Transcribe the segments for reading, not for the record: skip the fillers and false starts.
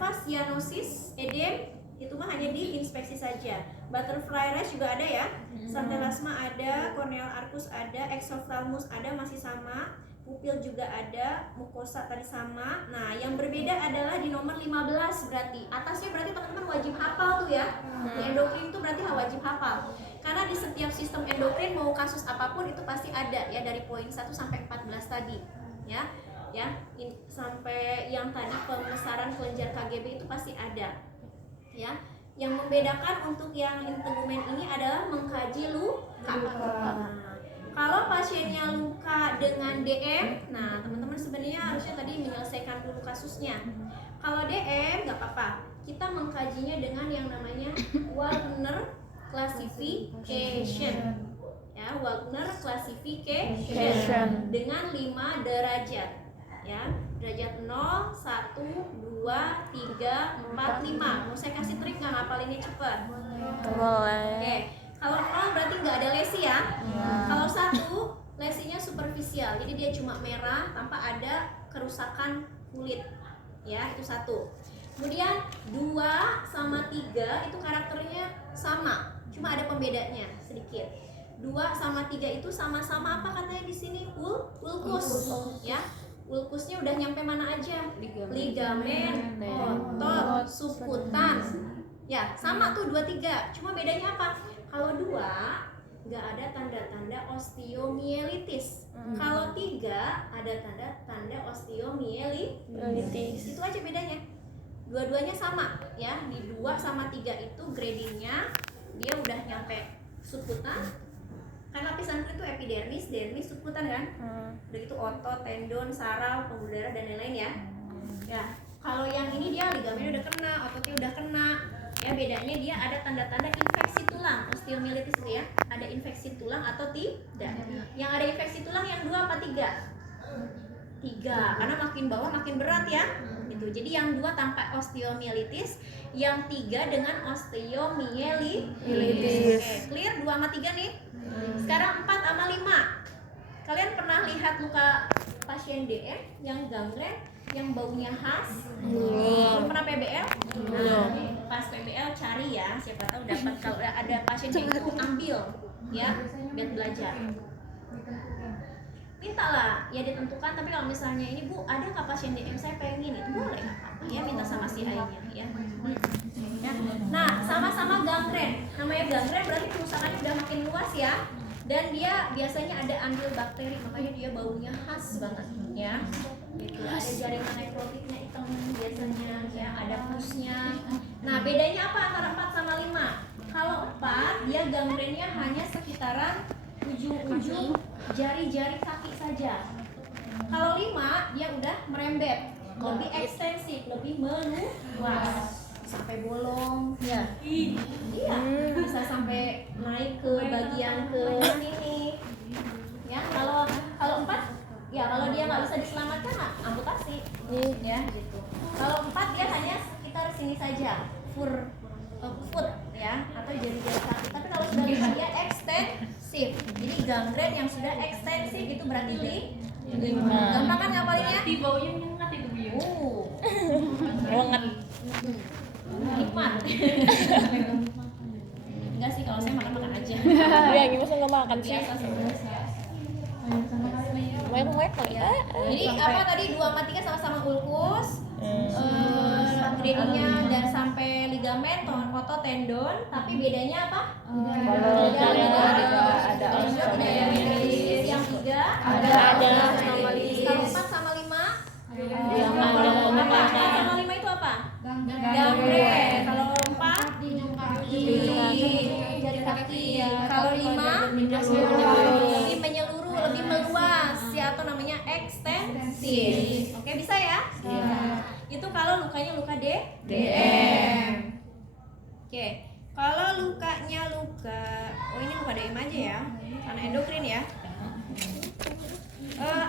Nervous cyanosis, edem, itu mah hanya diinspeksi saja. Butterfly rash juga ada ya. Santelasma ada, corneal arcus ada, exophthalmus ada, masih sama. Pupil juga ada, mukosa tadi sama. Nah, yang berbeda adalah di nomor 15 berarti. Atasnya berarti teman-teman wajib hafal tuh ya. Di endokrin itu berarti wajib hafal. Karena di setiap sistem endokrin mau kasus apapun itu pasti ada ya, dari poin 1 sampai 14 tadi. Ya. Sampai yang tadi pembesaran kelenjar KGB itu pasti ada. Ya. Yang membedakan untuk yang integumen ini adalah mengkaji luka. Kalau pasiennya luka dengan DM, nah teman-teman sebenarnya harusnya tadi menyelesaikan dulu kasusnya. Kalau DM nggak apa-apa, kita mengkajinya dengan yang namanya Wagner classification. Ya, Wagner classification dengan 5 derajat. Ya, derajat 0, 1, 2, 3, 4, 5. Mau saya kasih trik nggak ngapalinnya cepat? Boleh. Oke. Kalau 0 berarti nggak ada lesi ya. Kalau 1, lesinya superficial, jadi dia cuma merah tanpa ada kerusakan kulit. Ya, itu 1. Kemudian 2 sama 3 itu karakternya sama, cuma ada pembedanya sedikit. 2 sama 3 itu sama-sama apa katanya di sini? Ulkus. Ya. Ulkusnya udah nyampe mana aja? Ligamen, otot, subkutan. Ya, sama tuh 2, 3. Cuma bedanya apa? Kalau 2 nggak ada tanda-tanda osteomielitis. Kalau 3 ada tanda-tanda osteomielitis. Itu aja bedanya. Dua-duanya sama ya. Di 2 sama 3 itu gradingnya dia udah nyampe subkutan. Kan lapisan kulit itu epidermis, dermis, subkutan kan? Udah gitu otot, tendon, saraf, pembuluh darah dan lain-lain ya. Ya, kalau yang ini dia ligamennya udah kena, ototnya udah kena. Ya, bedanya dia ada tanda-tanda infeksi tulang, osteomielitis itu ya. Ada infeksi tulang atau tidak. Yang ada infeksi tulang yang 2 apa 3? 3, karena makin bawah makin berat ya. Gitu. Jadi yang 2 tanpa osteomielitis, yang 3 dengan osteomielitis. Oke, clear 2 sama 3 nih. Sekarang 4 sama 5. Kalian pernah lihat luka pasien DM yang gangren, yang baunya khas? Belum. Pernah PBL? Nah, pas PBL cari ya, siapa tahu dapat. Kalau ada pasien itu ambil ya, biar belajar. Mintalah ya ditentukan, tapi kalau misalnya ini Bu, ada nggak pasien DM saya pengen itu, boleh ya, minta sama si ayahnya ya. Ya. Nah, sama-sama gangren. Namanya gangren berarti kerusakannya udah makin luas ya. Dan dia biasanya ada andil bakteri, makanya dia baunya khas banget ya. Gitu. Ada jaringan nekrotiknya hitam biasanya ya, ada pusnya. Nah, bedanya apa antara 4 sama 5? Kalau 4 dia gangrennya hanya sekitaran ujung-ujung jari-jari kaki saja. Kalau 5 dia udah merembet, lebih ekstensif, lebih meluas. Sampai bolong ya. Iya, bisa sampai naik ke bagian ke sini ya. Kalau 4 ya, kalau dia nggak bisa diselamatkan amputasi ya gitu. Kalau 4 dia hanya sekitar sini saja, foot ya, atau jari-jari kaki. Tapi kalau sudah 5 dia ekstensif. Jadi gangren yang sudah ekstensif itu berarti 5. Gampang kan ngapalinnya? Di baunya menyengat itu Bu. Banget. Nikmat. Enggak sih, kalau saya makan aja. Iya, gimana nggak makan sih? Biasa sebenarnya. Wek ya. Jadi apa tadi 2 sama 3 sama-sama ulkus. Gradingnya dan sampai ligamen, otot, tendon, tapi bedanya apa? Kalau ada osteomielitis, yang 3 ada Kalau 4 sama 5 yang apa? 4 sama 5 itu apa? Gangren. Kalau 4 di jari kaki. Kalau 5 lebih menyeluruh, lebih meluas ya, atau namanya ekstensif. Oke, bisa ya? Itu kalau lukanya luka DM. Oke, kalau lukanya ini luka DM aja ya, karena endokrin ya.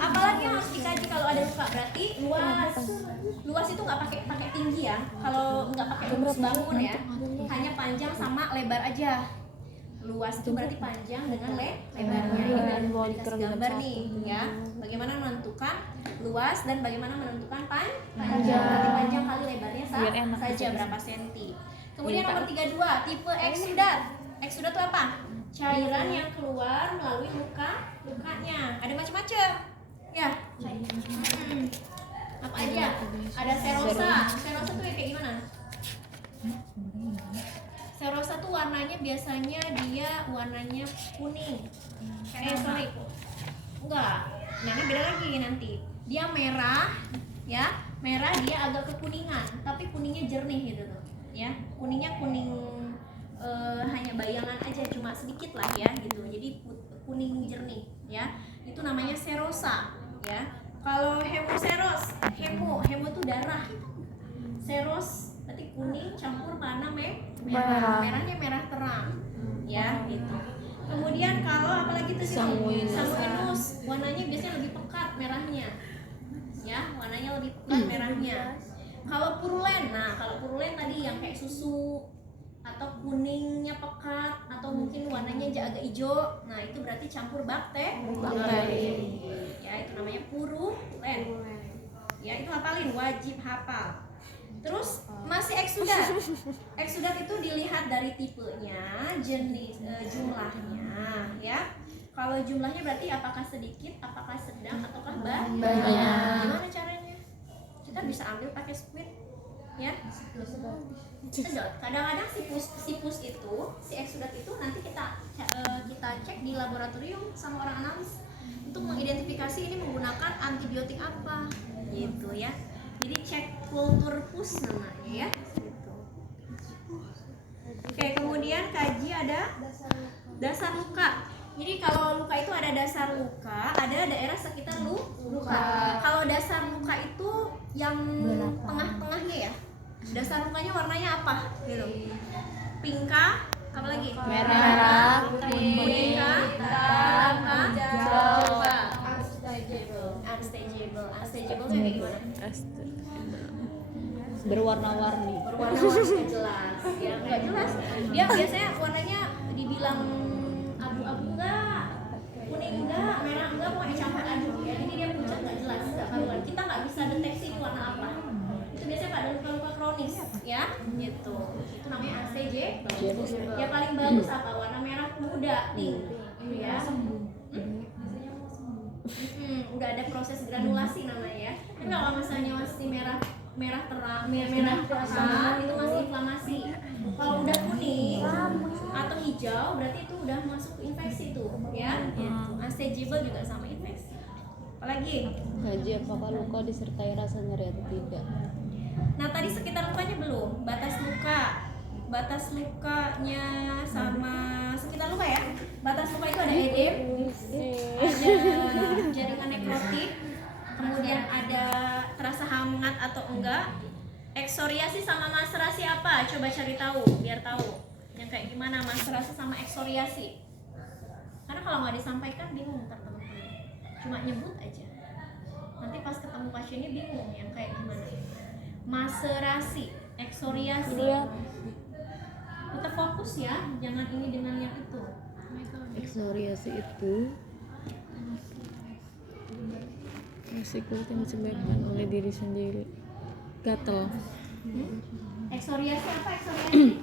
Apalagi yang harus dikaji kalau ada luka, berarti luas itu nggak pakai tinggi ya. Kalau nggak pakai lurus bangun ya, hanya panjang sama lebar aja. Luas itu berarti panjang dengan lebarnya. Ini dari dikasih gambar nih ya. Bagaimana menentukan luas dan bagaimana menentukan panjang. Berarti panjang kali lebarnya sama. enak saja bisa. berapa senti. Kemudian Minta. nomor 32, tipe eksudat. Eksudat itu apa? Cairan yang keluar melalui lukanya. Ada macam-macam. Ya. Apa aja? Ada serosa. Serosa tuh kayak gimana? Serosa tuh warnanya biasanya dia warnanya kuning. Sorry. Enggak. Nah, ini beda lagi nanti. Dia merah, ya. Merah dia agak kekuningan, tapi kuningnya jernih gitu tuh. Ya. Kuningnya kuning hanya bayangan aja, cuma sedikit lah ya gitu. Jadi kuning jernih, ya. Itu namanya serosa, ya. Kalau hemoseros, hemo itu darah. Seros berarti kuning campur warna merah. Merahnya merah terang, ya gitu. Kemudian kalau apalagi tuh sanguinus, warnanya biasanya lebih pekat merahnya, ya warnanya lebih pekat merahnya. Kalau purulen, nah kalau purulen tadi yang kayak susu atau kuningnya pekat atau mungkin warnanya agak hijau, nah itu berarti campur bakteri. Ya itu namanya purulen. Ya itu hafalin, wajib hafal. Terus masih eksudat. Eksudat itu dilihat dari tipenya, jenis jumlahnya, ya. Kalau jumlahnya berarti apakah sedikit, apakah sedang, ataukah banyak. Gimana caranya? Kita bisa ambil pakai squid, ya. Sedot. Kadang-kadang si pus itu, si eksudat itu nanti kita cek di laboratorium sama orang analis untuk mengidentifikasi ini menggunakan antibiotik apa, gitu ya. Jadi cek kultur pus namanya ya. Gitu. Oke, kemudian kaji ada dasar luka. Jadi kalau luka itu ada dasar luka, ada daerah sekitar luka. Kalau dasar luka itu yang tengah-tengahnya ya. Dasar lukanya warnanya apa? Gitu. Pinka, apa lagi? Merah, kuning, coba. Unstageable itu kayak gimana? Berwarna-warni. Berwarna-warni jelas. Ya nggak jelas. Dia biasanya warnanya dibilang abu-abu enggak, kuning enggak, merah enggak, pokoknya campur aduk ya. Jadi dia pucat nggak jelas, nggak karuan. Kita nggak bisa deteksi ini warna apa. Itu biasanya pada luka-luka kronis, ya, gitu. Itu namanya unstageable. Yang paling bagus apa? Warna merah muda, pink, ya. Udah ada proses granulasi namanya ya. Tapi kalau misalnya masih merah terang, merah pekat itu masih inflamasi. Kalau udah kuning atau hijau berarti itu udah masuk ke infeksi tuh, ya. Unstageable juga sama infeksi. Apalagi? Kaji apakah luka disertai rasa nyeri atau tidak? Nah tadi sekitar lukanya belum. Batas lukanya sama sekitar luka ya. Batas luka itu ada edem, ada jaringan nekrotik, kemudian ada terasa hangat atau enggak. Eksoriasi sama maserasi apa? Coba cari tahu, biar tahu yang kayak gimana maserasi sama eksoriasi. Karena kalau nggak disampaikan bingung ntar teman-teman. Cuma nyebut aja. Nanti pas ketemu pasiennya bingung yang kayak gimana. Maserasi, eksoriasi. Tetap fokus ya, jangan ini dengan yang itu. Eksoriasi itu masih kulit yang disebabkan oleh diri sendiri. Gatel. Eksoriasi apa eksoriasi?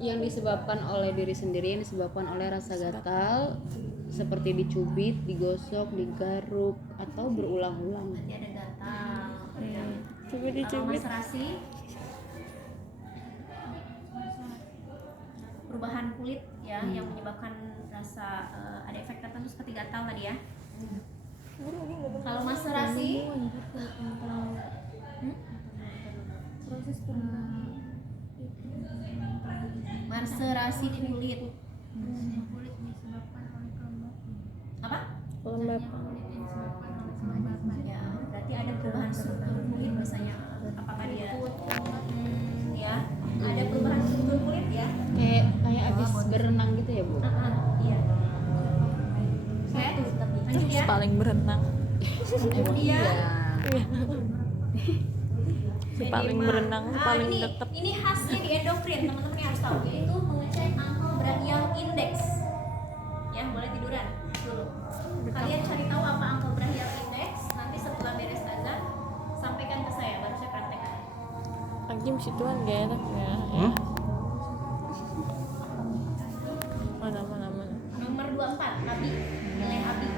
Yang disebabkan oleh diri sendiri, yang disebabkan oleh rasa gatal seperti dicubit, digosok, digaruk atau berulang-ulang. Nanti ada gatal. Ya. Coba Kalau dicubit. maserasi perubahan kulit ya yang menyebabkan rasa ada efek tertentu seperti gatal tadi ya. Kalau maserasi maserasi di kulit apa? Ya berarti ada perubahan struktur kulit misalnya apakah dia ya ada perubahan struktur kulit ya Kayak abis berenang gitu ya, Bu? iya. Oke, lanjut ya. Paling berenang. Kemudian Paling berenang, paling ini, tetap. ini khasnya di endokrin, teman-teman yang harus tahu, yaitu mengecek angka brachial index. Ya, boleh tiduran dulu. Kalian cari tahu apa angka brachial index, nanti setelah beres azan sampaikan ke saya, baru saya praktekkan. Hakim situan gak enak ya. Mana. Nomor 24, Abi. Nilai Abi.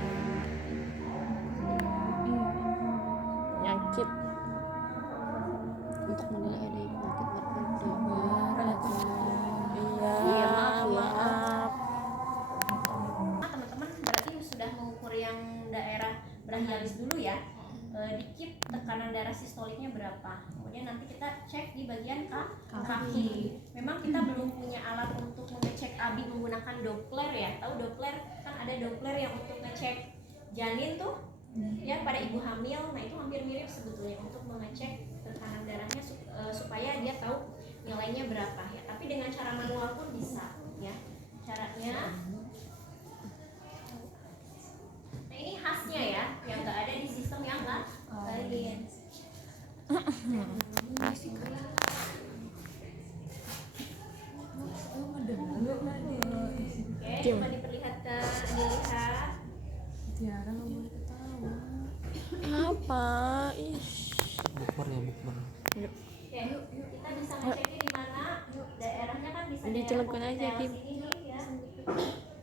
Nyakit. Untuk menilai adanya penyakit marburg Iya, maaf ya. maaf. Nah, teman-teman berarti sudah mengukur yang daerah brachialis dulu ya. Dikit tekanan darah sistoliknya berapa. Kemudian nanti kita cek di bagian kaki. Memang kita belum punya alat untuk mengecek Abi menggunakan Doppler ya. Tahu Doppler? Kan ada Doppler yang untuk ngecek janin tuh ya pada ibu hamil. Nah itu hampir mirip sebetulnya untuk mengecek tekanan darahnya supaya dia tahu nilainya berapa ya. Tapi dengan cara manual pun bisa ya. Caranya ini khasnya ya, yang nggak ada di sistem yang lain. Oke, coba diperlihatkan, dilihat. Tiara nggak boleh ketawa. Apa? Ish. Bukber ya bukber. Oke, yuk kita bisa ngeceknya di mana? Daerahnya kan bisa Di Cilegon aja, daerah Kim. sini nih ya,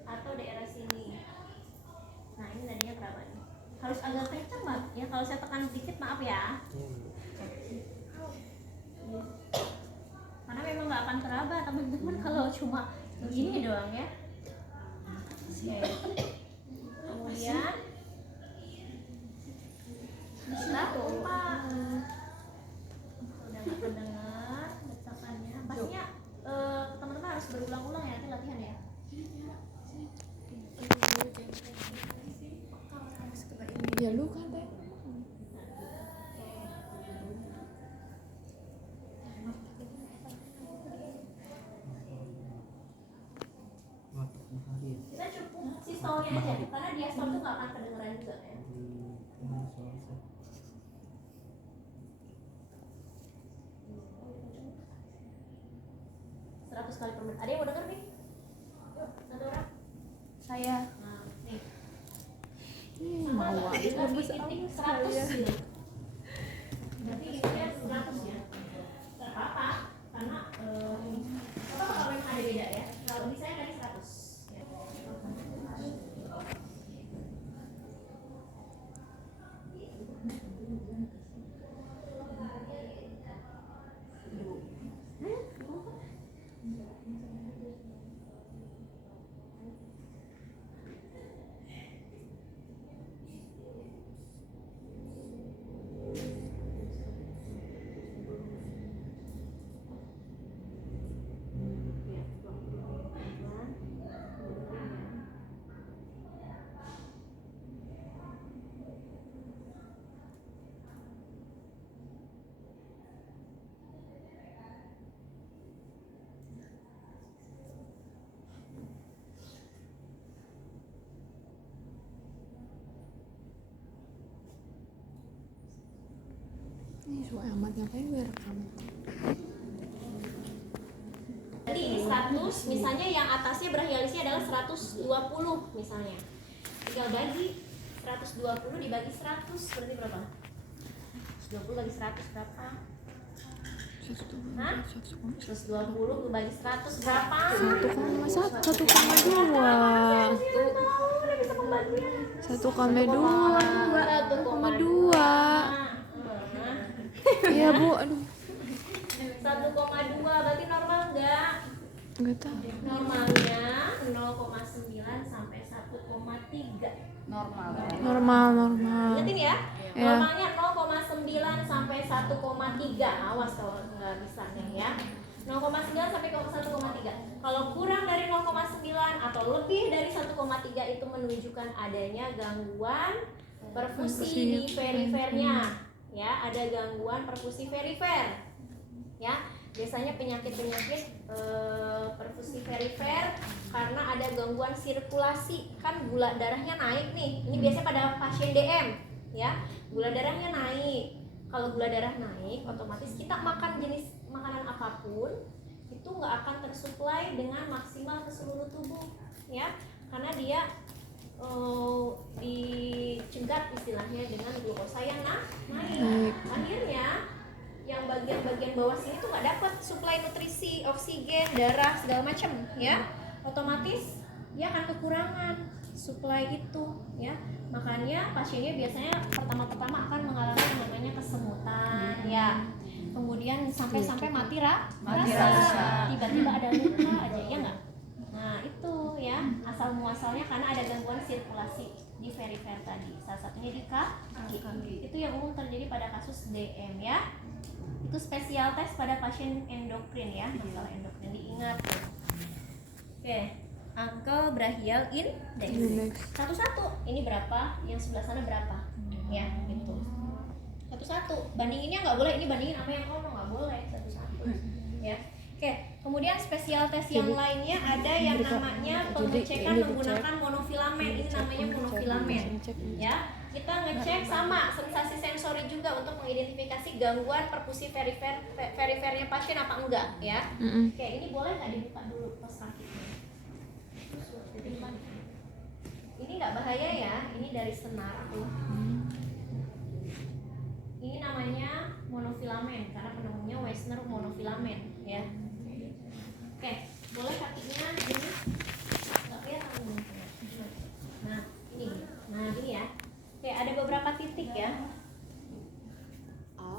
atau daerah sini. Nah ini nadinya berapa nih? Harus agak kencang Mbak. Ya kalau saya tekan dikit maaf ya. Karena memang nggak akan teraba teman-teman kalau cuma begini doang ya. Oke. Kemudian bisa Pak. Udah nggak kedengar desakannya. Pastinya teman-teman harus berulang-ulang ya nanti latihan ya. Ya lu kan teh. Kita cukup sistolnya aja karena diastol itu nggak akan kedengeran juga ya. 100 kali per menit. Ada yang mau denger nih? Yuk, satu orang. Saya Nah, nih. Mau Titik 100 gitu. Berarti intinya 100 ya. Gak apa-apa, karena apa kalau memang ada beda ya. Kalau misalnya tadi 100 ya. Ini suara amat ngapain gue rekam? Jadi ini 100, misalnya yang atasnya brachialisnya adalah 120 misalnya. Tinggal bagi 120 dibagi 100 berarti berapa? 120 bagi 100 berapa? Hah? 120 bagi 100 berapa? 1,2. Iya bu, aduh. 1,2 berarti normal enggak? Nggak tahu. Normalnya 0,9 sampai 1,3. Normal. Ingetin ya, Ya. normalnya 0,9 sampai 1,3. Awas kalau nggak bisa nih ya. 0,9 sampai 1,3. Kalau kurang dari 0,9 atau lebih dari 1,3 itu menunjukkan adanya gangguan perfusi di perifernya. Ya, ada gangguan perfusi perifer. Ya, biasanya penyakit-penyakit perfusi perifer karena ada gangguan sirkulasi, kan gula darahnya naik nih. Ini biasanya pada pasien DM, ya. Gula darahnya naik. Kalau gula darah naik, otomatis kita makan jenis makanan apapun itu nggak akan tersuplai dengan maksimal ke seluruh tubuh, ya. Karena dia dicegat istilahnya dengan glukosa yang naik. Akhirnya yang bagian-bagian bawah sini tuh nggak dapat suplai nutrisi, oksigen, darah segala macam ya, otomatis dia akan kekurangan suplai itu ya. Makanya pasiennya biasanya pertama-tama akan mengalami yang namanya kesemutan ya, kemudian sampai mati rasa, tiba-tiba ada luka aja ya nggak. Nah itu ya asal muasalnya karena ada gangguan sirkulasi di perifer tadi, salah satunya di kaki. Itu yang umum terjadi pada kasus DM ya. Itu spesial tes pada pasien endokrin ya, masalah endokrin diingat. Oke, ankle brachial index. Satu-satu, ini berapa, yang sebelah sana berapa, ya gitu. Satu-satu, bandinginnya nggak boleh, ini bandingin sama yang kono nggak boleh, satu-satu. Ya. Oke, kemudian spesial tes yang lainnya ada yang namanya pengecekan menggunakan monofilamen. Ini namanya monofilamen. Ya, kita ngecek sama sensasi sensori juga untuk mengidentifikasi gangguan perfusi perifernya pasien apa enggak ya. Oke, ini boleh nggak dibuka dulu pas kakinya? Ini nggak bahaya ya, ini dari senar tuh. Ini namanya monofilamen karena penemunya Wessner monofilamen ya. Oke, boleh kakinya ini nggak kelihatan nih. Nah ini ya. Oke, ada beberapa titik ya.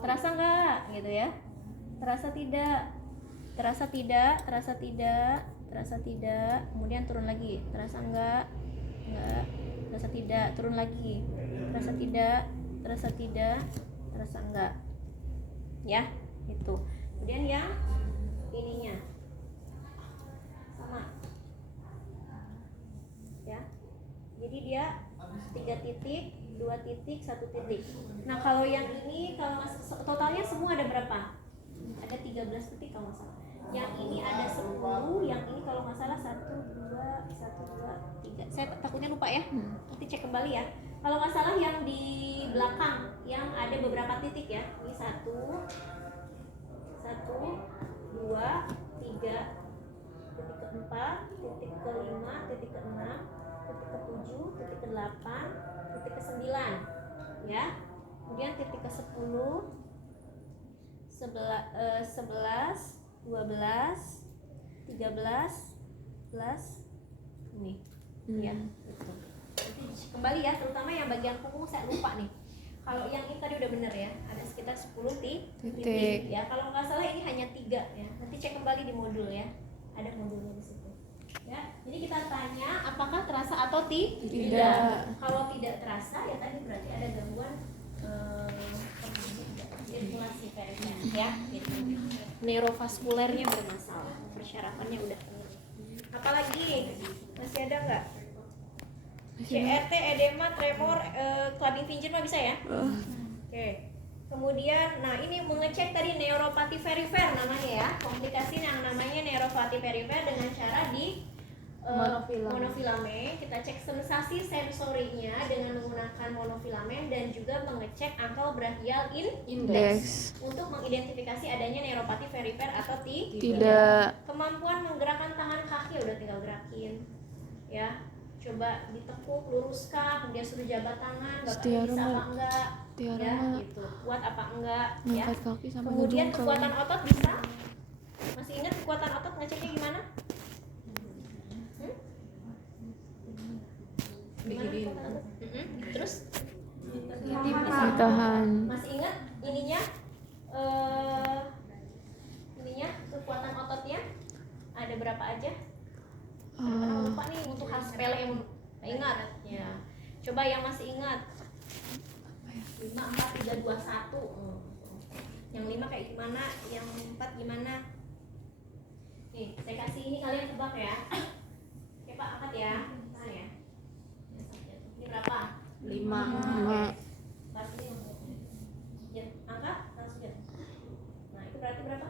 Terasa nggak gitu ya? Terasa tidak? Terasa tidak? Terasa tidak? Terasa tidak? Kemudian turun lagi. Terasa nggak? Nggak. Terasa tidak? Turun lagi. Terasa tidak? Terasa tidak? Terasa enggak? Ya, itu. Kemudian yang ininya sama. Ya. Jadi dia 3 titik, 2 titik, 1 titik. Nah, kalau yang ini kalau totalnya semua ada berapa? Ada 13 titik kalau nggak salah. Yang ini ada 10, yang ini kalau nggak salah 1, 2, 3. Saya takutnya lupa ya. Nanti cek kembali ya. Kalau nggak salah yang di belakang yang ada beberapa titik ya. Ini 1, 2, 3, titik keempat, titik kelima, titik keenam, titik ke-7, titik ke-8, titik ke-9 ya. Kemudian titik ke-10, 11, 12, 13, 11 ini ya gitu. Kembali ya, terutama yang bagian punggung saya lupa nih. Kalau yang ini tadi udah bener ya, ada sekitar 10 titik ya. Kalau nggak salah ini hanya 3 ya. Nanti cek kembali di modul ya. Ada modulnya di situ. Ya. Jadi kita tanya apakah terasa atau tidak. Kalau tidak terasa ya tadi berarti ada gangguan sirkulasi perifer ya. Gitu. Neurovaskulernya bermasalah. Persyaratannya udah benar. Apalagi masih ada nggak? CRT, edema, tremor, clubbing finger mah bisa ya? Oke. Kemudian, nah ini mengecek tadi neuropati perifer namanya ya. Komplikasi yang namanya neuropati perifer dengan cara di monofilamen. Kita cek sensasi sensorinya dengan menggunakan monofilamen dan juga mengecek ankle brachial index untuk mengidentifikasi adanya neuropati perifer atau tidak. Kemampuan menggerakkan tangan kaki udah tinggal gerakin ya. Coba ditekuk, luruskan, kemudian suruh jabat tangan, bapaknya bisa apa enggak ya gitu, kuat apa enggak ya. Kemudian kekuatan otot bisa, masih ingat kekuatan otot ngeceknya gimana? Terus Tahan. masih ingat ininya kekuatan ototnya ada berapa aja? Lupa nih untuk hal sepele yang ingat ya. Coba yang masih ingat 5, 4, 3, 2, 1. Yang 5 kayak gimana? Yang 4 gimana? Nih, saya kasih ini kalian tebak ya. Oke Pak, angkat ya. Tahan ya. Ini berapa? 5. Pas ini angkat, langsung ya. Nah, itu berarti berapa?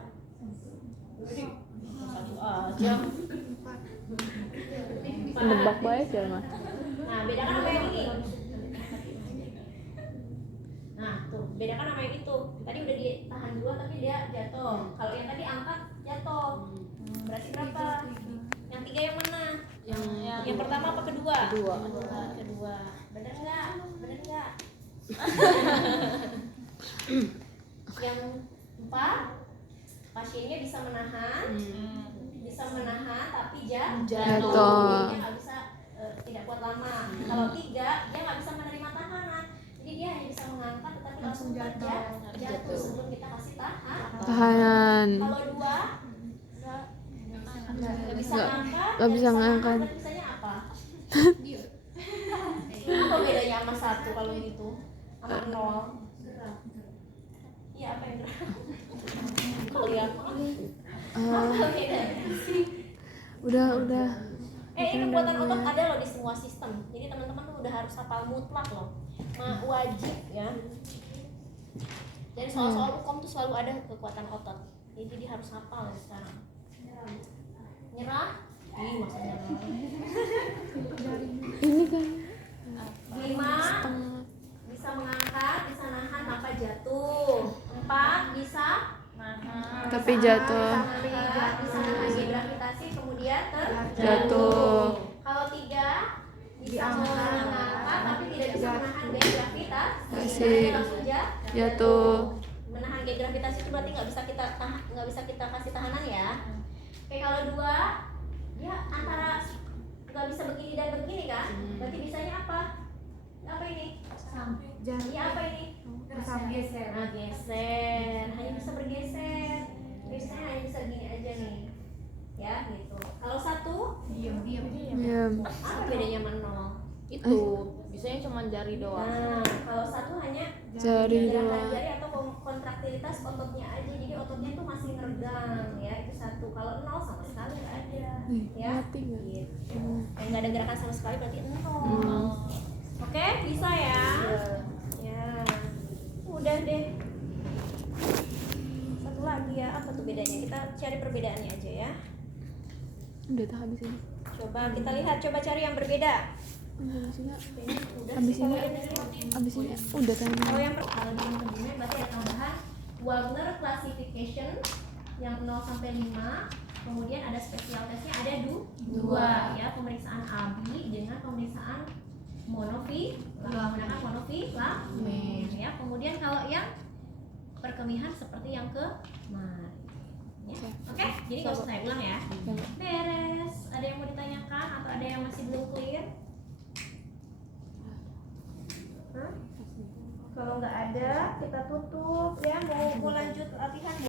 1 aja. Nebak baik ya mah. Nah, bedakan sama yang ini. Nah, tuh, bedakan sama yang itu. Tadi udah ditahan 2 tapi dia jatuh. Kalau yang tadi angkat jatuh. Berarti berapa? Yang 3 yang mana? Yang pertama apa kedua? Kedua. Bener enggak? Yang 4, pasiennya bisa menahan, tapi Jatuh. dia nggak bisa tidak kuat lama. Kalau 3, dia nggak bisa menerima tahanan, jadi dia hanya bisa mengangkat tetapi langsung jatuh sebelum kita kasih Tahanan. Kalau 2, nggak bisa ngangkat, nggak bisa ngangkat. berarti bisanya apa? Apa bedanya sama 1 kalau gitu? Sama 0? Iya, apa yang gerak? Kalian apa bedanya? Udah. Ini kekuatan otot ada loh di semua sistem. Jadi teman-teman tuh udah harus hafal mutlak loh. Wajib ya. Jadi soal-soal hukum tuh selalu ada kekuatan otot. Jadi dia harus hafal ya sekarang. Nyerah? Ih, masa nyerah. Ini kan 5, bisa mengangkat, bisa nahan tanpa jatuh. 4, bisa nahan Tapi jatuh. bisa nahan gravitasi kemudian Jatuh. Kalau 3, bisa mengangkat tapi tidak bisa menahan gravitasi, langsung Jatuh. menahan gravitasi itu berarti nggak bisa kita kasih tahanan ya. Oke, kalau 2, dia antara nggak bisa begini dan begini kan, berarti bisanya apa ini? Iya, apa ini? Geser. Nah, geser, hanya bisa bergeser. Biasanya hanya bisa gini aja nih, ya gitu. Kalau 1, Diam. apa bedanya sama 0? Itu bisanya cuma jari doang. Nah, kalau 1 hanya Jari gerakan doang. jari atau kontraktilitas ototnya aja, jadi ototnya tuh masih ngeregang ya, itu 1. Kalau 0 sama sekali nggak ada, ya. Mati nggak? Gitu. Yang nggak ada gerakan sama sekali berarti 0. Oke, bisa ya. Ya, udah deh. Satu lagi ya, apa tuh bedanya? Kita cari perbedaannya aja ya. Udah tak habis ini. Coba kita lihat, coba cari yang berbeda. Habis ini. Udah Habis sih, ini. kalau yang ini. Habis ini. Udah tanya. Kalau yang kalau di sebelumnya berarti ada tambahan Wagner classification yang 0 sampai 5. Kemudian ada special testnya ada 2 ya, pemeriksaan ABI dengan pemeriksaan menggunakan monofilament ya. Kemudian kalau yang perkemihan seperti yang kemarin ya. Oke, jadi nggak usah saya ulang ya. Beres. Ada yang mau ditanyakan atau ada yang masih belum clear? Kalau nggak ada, kita tutup ya. Mau lanjut latihan.